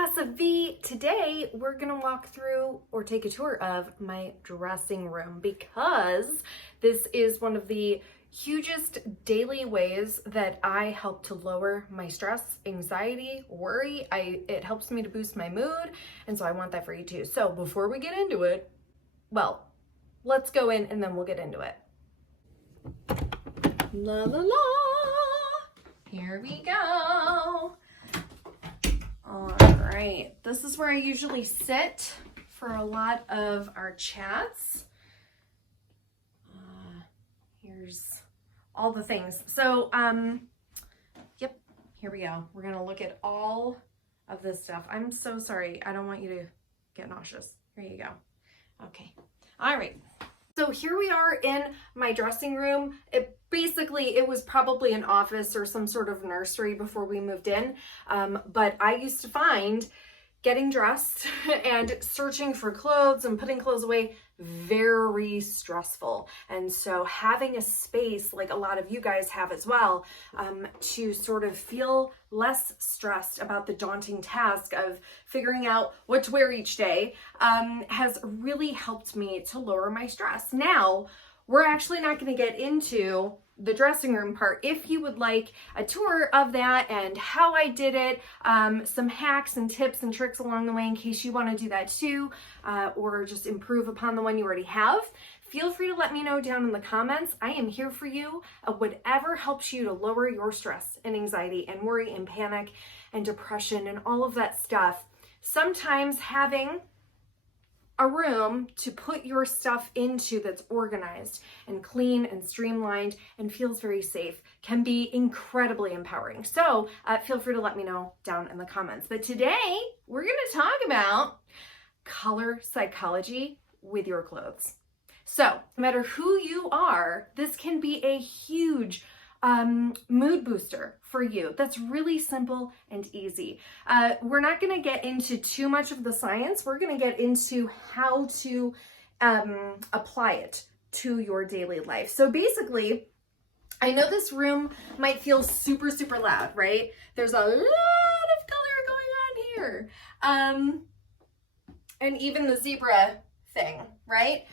Vanessa V. Today, we're gonna walk through or take a tour of my dressing room because this is one of the hugest daily ways that I help to lower my stress, anxiety, worry. It helps me to boost my mood, and so I want that for you too. So before we get into it, well, let's go in and then we'll get into it. La la la, here we go. All right, this is where I usually sit for a lot of our chats. Here's all the things. So, yep, here we go. We're gonna look at all of this stuff. I'm so sorry. I don't want you to get nauseous. Here you go. Okay, all right. So here we are in my dressing room. It was probably an office or some sort of nursery before we moved in. But I used to find getting dressed and searching for clothes and putting clothes away very stressful. And so having a space like a lot of you guys have as well, to sort of feel less stressed about the daunting task of figuring out what to wear each day, has really helped me to lower my stress. Now, we're actually not going to get into the dressing room part. If you would like a tour of that and how I did it, some hacks and tips and tricks along the way in case you want to do that too, or just improve upon the one you already have, feel free to let me know down in the comments. I am here for you. Whatever helps you to lower your stress and anxiety and worry and panic and depression and all of that stuff. Sometimes having a room to put your stuff into that's organized and clean and streamlined and feels very safe can be incredibly empowering. So feel free to let me know down in the comments. But today we're going to talk about color psychology with your clothes. So no matter who you are, this can be a huge mood booster for you. That's really simple and easy. We're not going to get into too much of the science. We're going to get into how to apply it to your daily life. So basically, I know this room might feel super, super loud, right? There's a lot of color going on here. And even the zebra thing, right?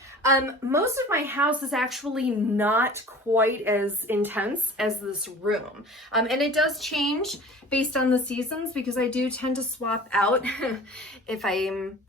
Most of my house is actually not quite as intense as this room. And it does change based on the seasons because I do tend to swap out if I'm,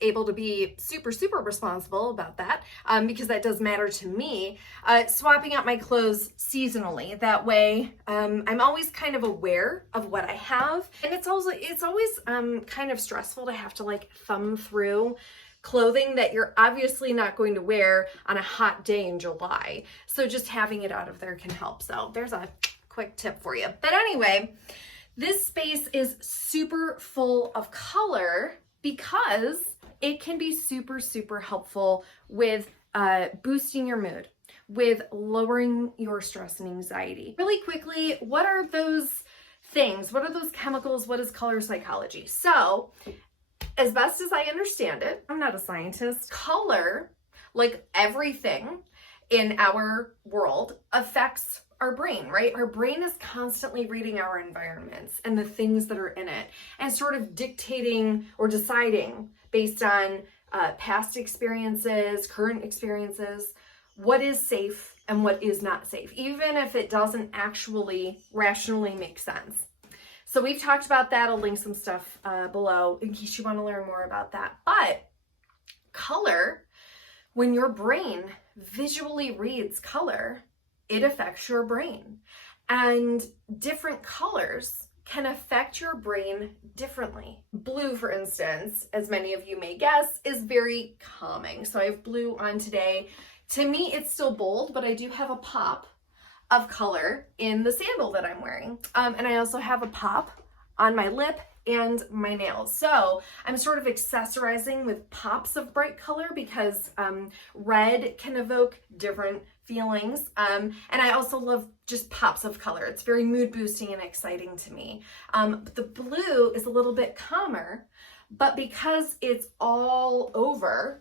able to be super, super responsible about that, because that does matter to me, swapping out my clothes seasonally. That way, I'm always kind of aware of what I have. And it's always kind of stressful to have to like thumb through clothing that you're obviously not going to wear on a hot day in July. So just having it out of there can help. So there's a quick tip for you. But anyway, this space is super full of color because it can be super, super helpful with boosting your mood, with lowering your stress and anxiety. Really quickly, what are those things? What are those chemicals? What is color psychology? So, as best as I understand it, I'm not a scientist, color, like everything in our world, affects our brain, right? Our brain is constantly reading our environments and the things that are in it and sort of dictating or deciding based on past experiences, current experiences, what is safe and what is not safe, even if it doesn't actually rationally make sense. So we've talked about that. I'll link some stuff below in case you want to learn more about that. But color, when your brain visually reads color, it affects your brain. And different colors can affect your brain differently. Blue, for instance, as many of you may guess, is very calming. So I have blue on today. To me, it's still bold, but I do have a pop of color in the sandal that I'm wearing. And I also have a pop on my lip and my nails. So I'm sort of accessorizing with pops of bright color because red can evoke different feelings. And I also love just pops of color. It's very mood boosting and exciting to me. But the blue is a little bit calmer, but because it's all over,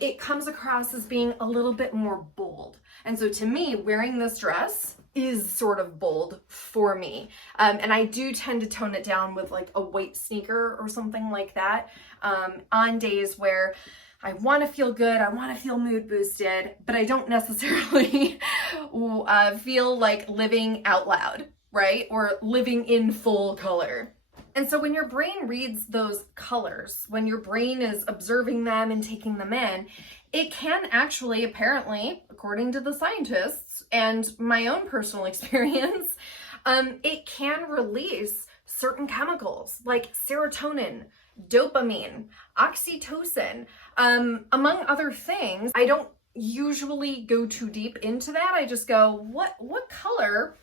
it comes across as being a little bit more bold. And so to me, wearing this dress is sort of bold for me. And I do tend to tone it down with like a white sneaker or something like that on days where I want to feel good, I want to feel mood boosted, but I don't necessarily feel like living out loud, right? Or living in full color. And so when your brain reads those colors, when your brain is observing them and taking them in, it can actually, apparently, according to the scientists and my own personal experience, it can release certain chemicals like serotonin, dopamine, oxytocin, among other things. I don't usually go too deep into that. I just go, what color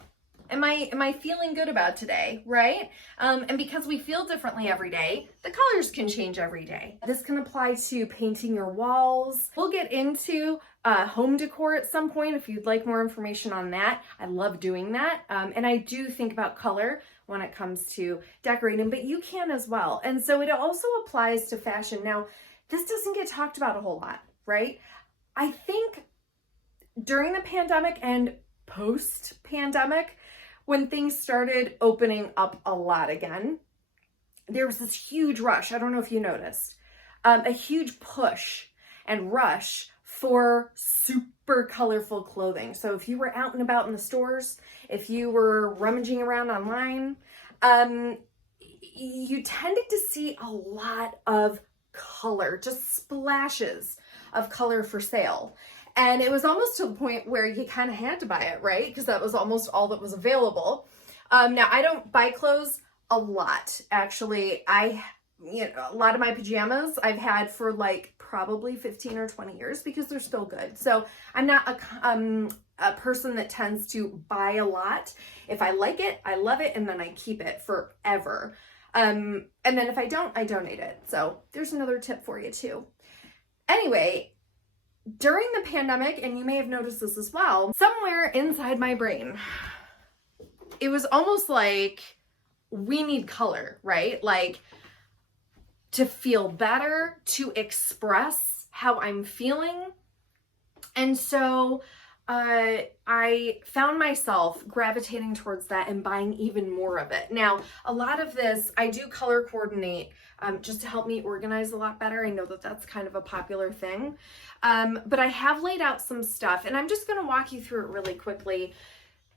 am I feeling good about today, right? And because we feel differently every day, the colors can change every day. This can apply to painting your walls. We'll get into home decor at some point if you'd like more information on that. I love doing that. And I do think about color when it comes to decorating, but you can as well. And so it also applies to fashion. Now, this doesn't get talked about a whole lot, right? I think during the pandemic and post-pandemic, when things started opening up a lot again, there was this huge rush. I don't know if you noticed, a huge push and rush for super colorful clothing. So if you were out and about in the stores, if you were rummaging around online, you tended to see a lot of color, just splashes of color for sale. And it was almost to the point where you kind of had to buy it, right? Because that was almost all that was available. Now, I don't buy clothes a lot. Actually, a lot of my pajamas I've had for like probably 15 or 20 years because they're still good. So I'm not a person that tends to buy a lot. If I like it, I love it, and then I keep it forever. And then if I don't, I donate it. So there's another tip for you too. Anyway, during the pandemic, and you may have noticed this as well, somewhere inside my brain, it was almost like we need color, right? Like to feel better, to express how I'm feeling. And so I found myself gravitating towards that and buying even more of it. Now, a lot of this, I do color coordinate just to help me organize a lot better. I know that that's kind of a popular thing. But I have laid out some stuff, and I'm just going to walk you through it really quickly.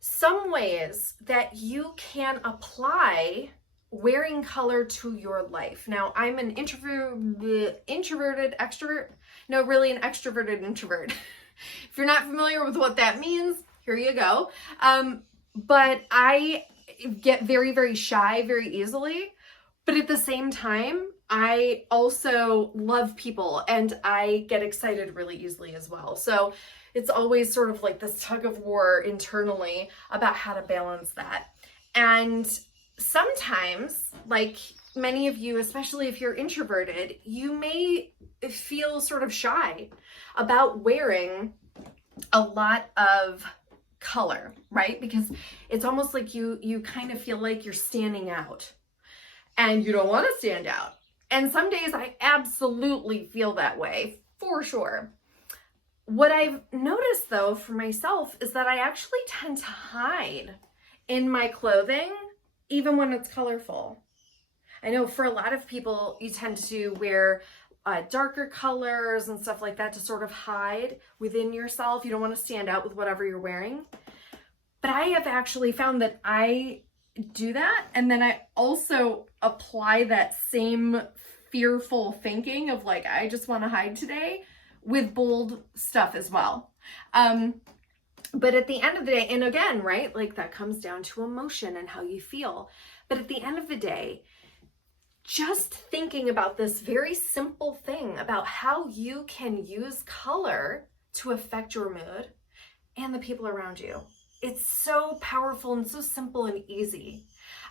Some ways that you can apply wearing color to your life. Now, I'm an introverted extrovert. No, really an extroverted introvert. If you're not familiar with what that means, here you go. But I get very, very shy very easily. But at the same time, I also love people and I get excited really easily as well. So it's always sort of like this tug of war internally about how to balance that. And sometimes, like many of you, especially if you're introverted, you may feel sort of shy about wearing a lot of color, right? Because it's almost like you kind of feel like you're standing out and you don't want to stand out. And some days I absolutely feel that way, for sure. What I've noticed though for myself is that I actually tend to hide in my clothing even when it's colorful. I know for a lot of people, you tend to wear darker colors and stuff like that to sort of hide within yourself. You don't want to stand out with whatever you're wearing. But I have actually found that I do that, and then I also apply that same fearful thinking of like, I just want to hide today with bold stuff as well. But at the end of the day, and again, right, like that comes down to emotion and how you feel. But at the end of the day, just thinking about this very simple thing about how you can use color to affect your mood and the people around you. It's so powerful and so simple and easy.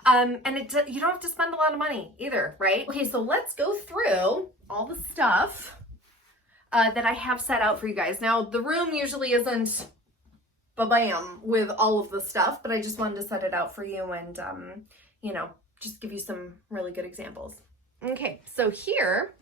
And you don't have to spend a lot of money either, right? Okay, so let's go through all the stuff that I have set out for you guys. Now, the room usually isn't ba-bam with all of the stuff, but I just wanted to set it out for you and, just give you some really good examples. Okay, so here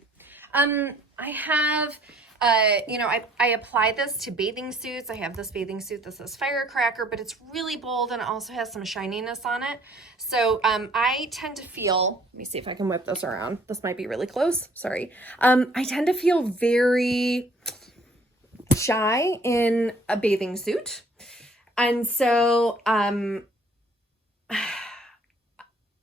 I have, I apply this to bathing suits. I have this bathing suit that says firecracker, but it's really bold and it also has some shininess on it. So I tend to feel, let me see if I can whip this around. This might be really close. Sorry. I tend to feel very shy in a bathing suit. And so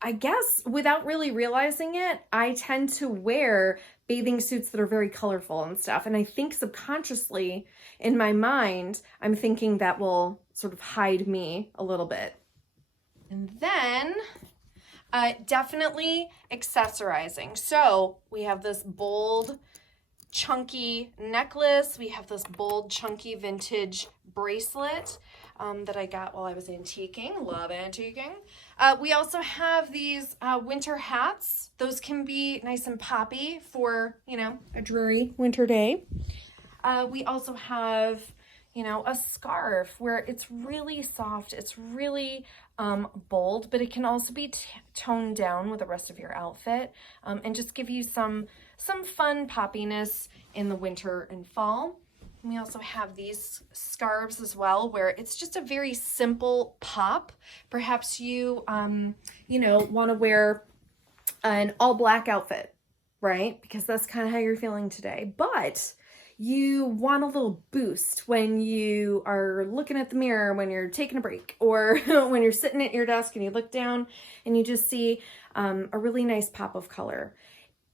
I guess without really realizing it, I tend to wear bathing suits that are very colorful and stuff. And I think subconsciously in my mind, I'm thinking that will sort of hide me a little bit. And then definitely accessorizing. So we have this bold, chunky necklace. We have this bold, chunky vintage bracelet that I got while I was antiquing. Love antiquing. We also have these winter hats. Those can be nice and poppy for, a dreary winter day. We also have, a scarf where it's really soft. It's really bold, but it can also be toned down with the rest of your outfit and just give you some fun poppiness in the winter and fall. We also have these scarves as well, where it's just a very simple pop. Perhaps you, want to wear an all black outfit, right? Because that's kind of how you're feeling today. But you want a little boost when you are looking at the mirror, when you're taking a break, or when you're sitting at your desk and you look down and you just see a really nice pop of color.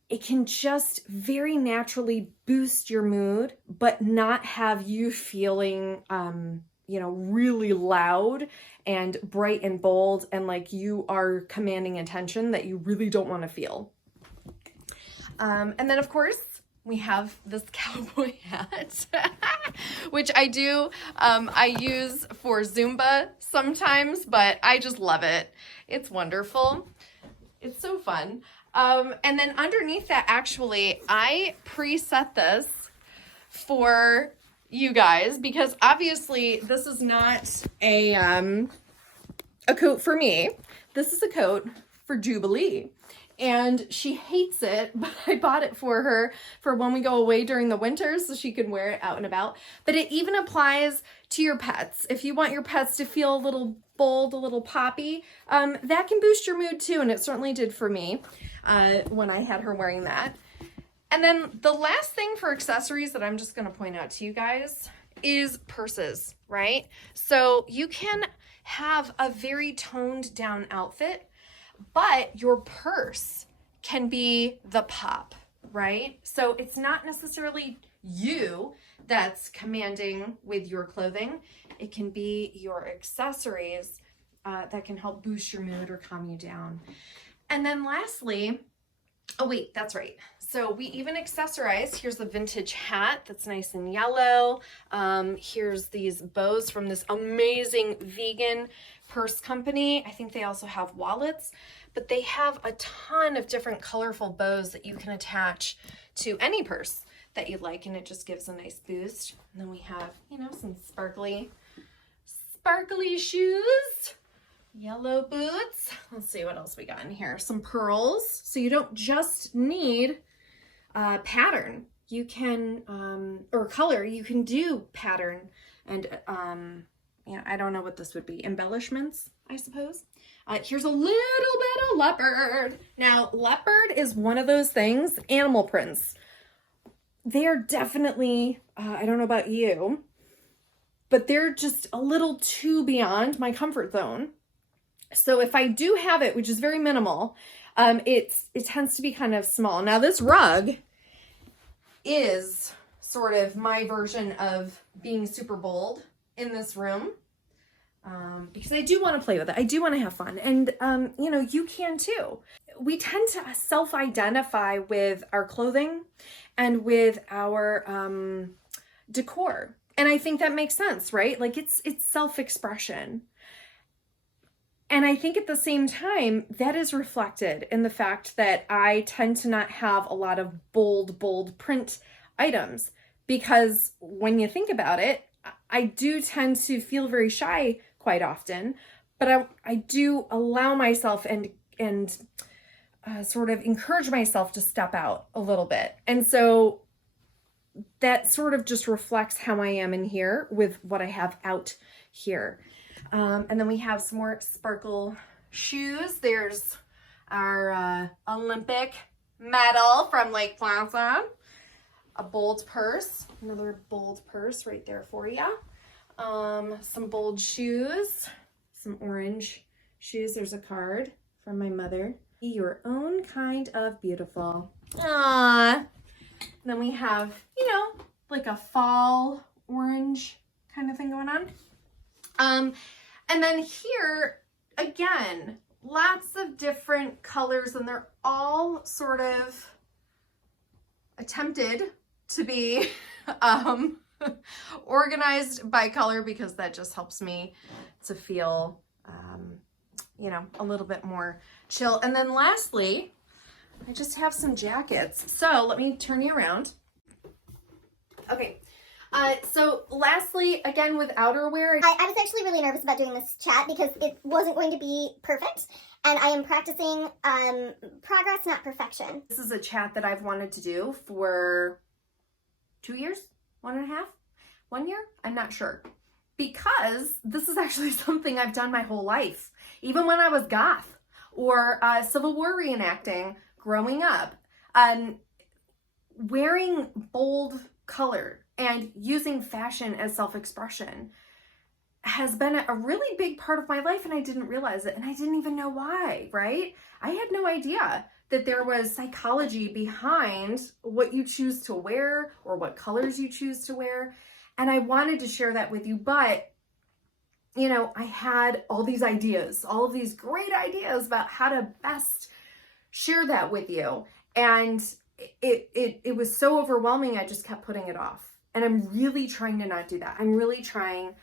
It can just very naturally boost your mood, but not have you feeling, really loud and bright and bold and like you are commanding attention that you really don't want to feel. And then, of course, we have this cowboy hat, which I use for Zumba sometimes, but I just love it. It's wonderful. It's so fun. And then underneath that, actually, I preset this for you guys because obviously this is not a coat for me. This is a coat for Jubilee. And she hates it, but I bought it for her for when we go away during the winter so she can wear it out and about. But it even applies to your pets. If you want your pets to feel a little bold, a little poppy, that can boost your mood too. And it certainly did for me when I had her wearing that. And then the last thing for accessories that I'm just going to point out to you guys is purses, right? So you can have a very toned down outfit, but your purse can be the pop, right? So it's not necessarily you that's commanding with your clothing. It can be your accessories that can help boost your mood or calm you down. And then lastly, oh wait, that's right. So we even accessorize. Here's the vintage hat that's nice and yellow. Here's these bows from this amazing vegan purse company. I think they also have wallets, but they have a ton of different colorful bows that you can attach to any purse that you like, and it just gives a nice boost. And then we have, some sparkly shoes, yellow boots. Let's see what else we got in here. Some pearls. So you don't just need pattern. You can, or color, you can do pattern and, I don't know what this would be. Embellishments, I suppose. Here's a little bit of leopard. Now, leopard is one of those things, animal prints. They're definitely, I don't know about you, but they're just a little too beyond my comfort zone. So if I do have it, which is very minimal, it tends to be kind of small. Now, this rug is sort of my version of being super bold in this room, because I do want to play with it. I do want to have fun. And, you can too. We tend to self-identify with our clothing and with our decor. And I think that makes sense, right? Like it's self-expression. And I think at the same time, that is reflected in the fact that I tend to not have a lot of bold print items, because when you think about it, I do tend to feel very shy quite often, but I do allow myself and sort of encourage myself to step out a little bit. And so that sort of just reflects how I am in here with what I have out here. And then we have some more sparkle shoes. There's our Olympic medal from Lake Placid. A bold purse, another bold purse right there for you. Some bold shoes, some orange shoes. There's a card from my mother. Be your own kind of beautiful. Aww. Then we have, you know, like a fall orange kind of thing going on. And then here, again, lots of different colors, and they're all sort of attempted to be organized by color, because that just helps me to feel, you know, a little bit more chill. And then lastly, I just have some jackets. So let me turn you around. Okay. So lastly, again, with outerwear. I was actually really nervous about doing this chat because it wasn't going to be perfect. And I am practicing progress, not perfection. This is a chat that I've wanted to do for 2 years, 1.5, 1 year. I'm not sure, because this is actually something I've done my whole life. Even when I was goth or Civil War reenacting growing up, wearing bold color and using fashion as self-expression has been a really big part of my life, and I didn't realize it, and I didn't even know why, right? I had no idea that there was psychology behind what you choose to wear or what colors you choose to wear, and I wanted to share that with you. But you know, I had all these ideas, all of these great ideas about how to best share that with you, and it was so overwhelming, I just kept putting it off. And I'm really trying to not do that. I'm really trying,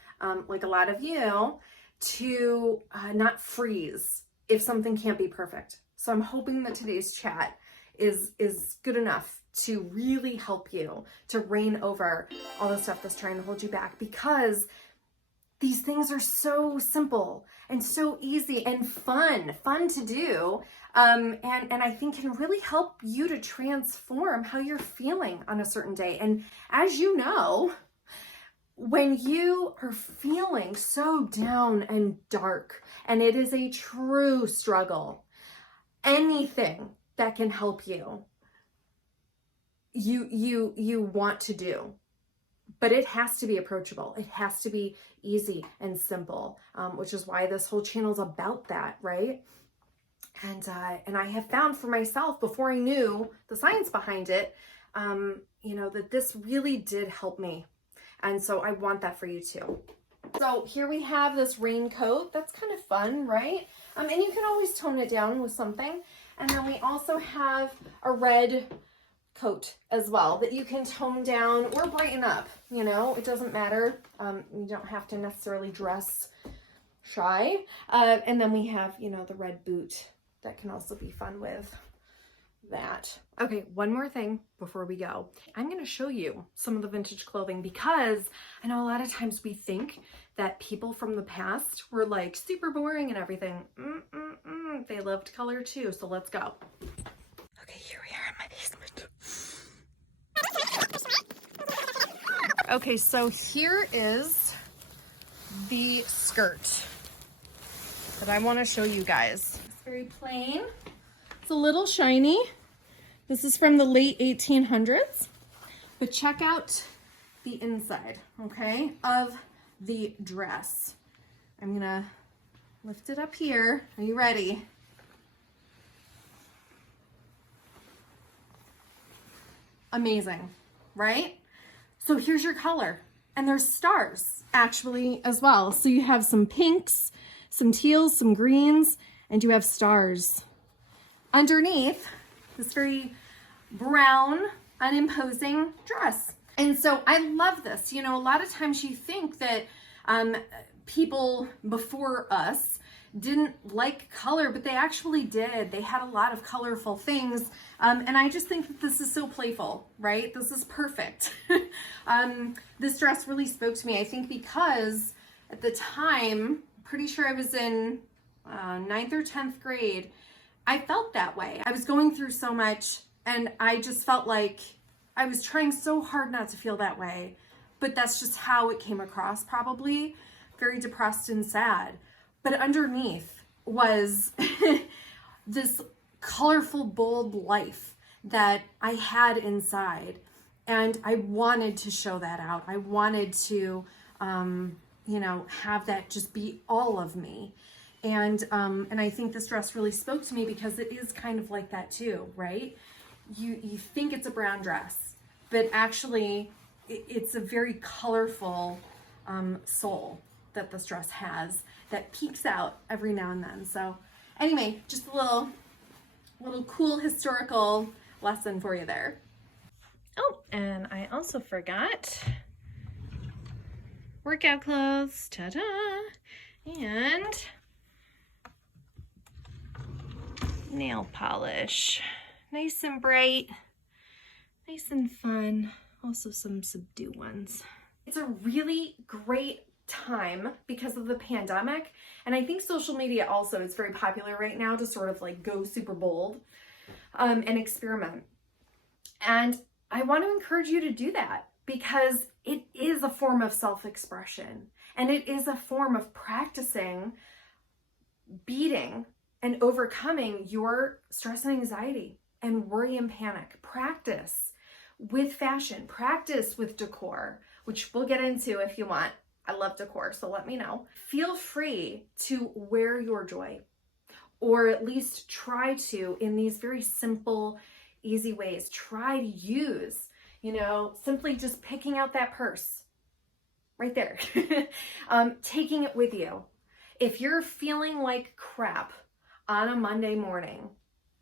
like a lot of you, to not freeze if something can't be perfect. So I'm hoping that today's chat is good enough to really help you to reign over all the stuff that's trying to hold you back, because these things are so simple and so easy and fun to do. And I think can really help you to transform how you're feeling on a certain day. And as you know, when you are feeling so down and dark, and it is a true struggle, anything that can help you, you want to do. But it has to be approachable. It has to be easy and simple, which is why this whole channel is about that, right? And I have found for myself, before I knew the science behind it, you know, that this really did help me. And so I want that for you too. So here we have this raincoat. That's kind of fun, right? And you can always tone it down with something. And then we also have a red coat as well that you can tone down or brighten up. You know, it doesn't matter. You don't have to necessarily dress shy. And then we have, you know, the red boot that can also be fun with that. Okay, one more thing before we go. I'm going to show you some of the vintage clothing, because I know a lot of times we think that people from the past were like super boring and everything. They loved color too. So let's go. Okay, here we are in my basement. Okay, so here is the skirt that I want to show you guys. It's very plain. It's a little shiny. This is from the late 1800s, but check out the inside, okay, of the dress. I'm gonna lift it up here. Are you ready? Amazing, right? So here's your color, and there's stars actually as well. So you have some pinks, some teals, some greens, and you have stars. Underneath this very brown, unimposing dress. And so I love this. You know, a lot of times you think that people before us didn't like color, but they actually did. They had a lot of colorful things. And I just think that this is so playful, right? This is perfect. This dress really spoke to me, I think, because at the time, pretty sure I was in 9th or 10th grade, I felt that way. I was going through so much, and I just felt like I was trying so hard not to feel that way, but that's just how it came across, probably very depressed and sad. But underneath was this colorful, bold life that I had inside. And I wanted to show that out. I wanted to, have that just be all of me. And I think this dress really spoke to me because it is kind of like that too, right? You think it's a brown dress, but actually it's a very colorful soul that this dress has that peeks out every now and then. So anyway, just a little cool historical lesson for you there. Oh, and I also forgot workout clothes, ta-da, and nail polish. Nice and bright, nice and fun. Also some subdued ones. It's a really great time because of the pandemic, and I think social media also is very popular right now to sort of like go super bold and experiment. And I want to encourage you to do that because it is a form of self-expression, and it is a form of practicing beating and overcoming your stress and anxiety and worry and panic. Practice with fashion, practice with decor, which we'll get into if you want. I love decor, so let me know. Feel free to wear your joy, or at least try to, in these very simple, easy ways. Try to use, simply just picking out that purse right there, taking it with you. If you're feeling like crap on a Monday morning,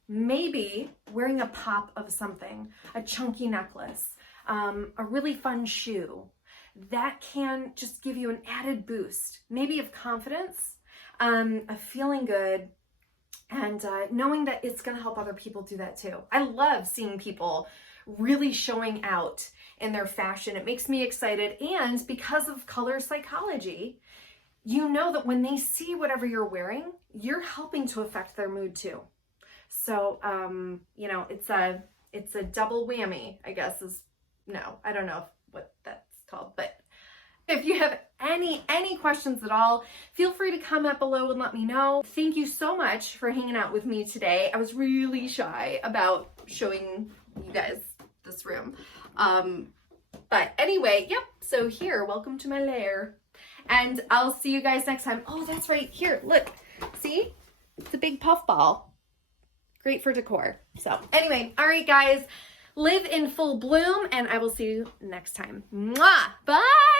maybe wearing a pop of something, a chunky necklace, a really fun shoe, that can just give you an added boost, maybe of confidence, of feeling good, and knowing that it's going to help other people do that too. I love seeing people really showing out in their fashion. It makes me excited, and because of color psychology, you know that when they see whatever you're wearing, you're helping to affect their mood too. So, it's a double whammy, I guess I don't know what that's called, but if you have any questions at all, feel free to comment below and let me know. Thank you so much for hanging out with me today. I was really shy about showing you guys this room. But anyway, yep, so here, welcome to my lair. And I'll see you guys next time. Oh, that's right, here, look, see? It's a big puff ball. Great for decor. So anyway, all right, guys, live in full bloom, and I will see you next time. Mwah! Bye!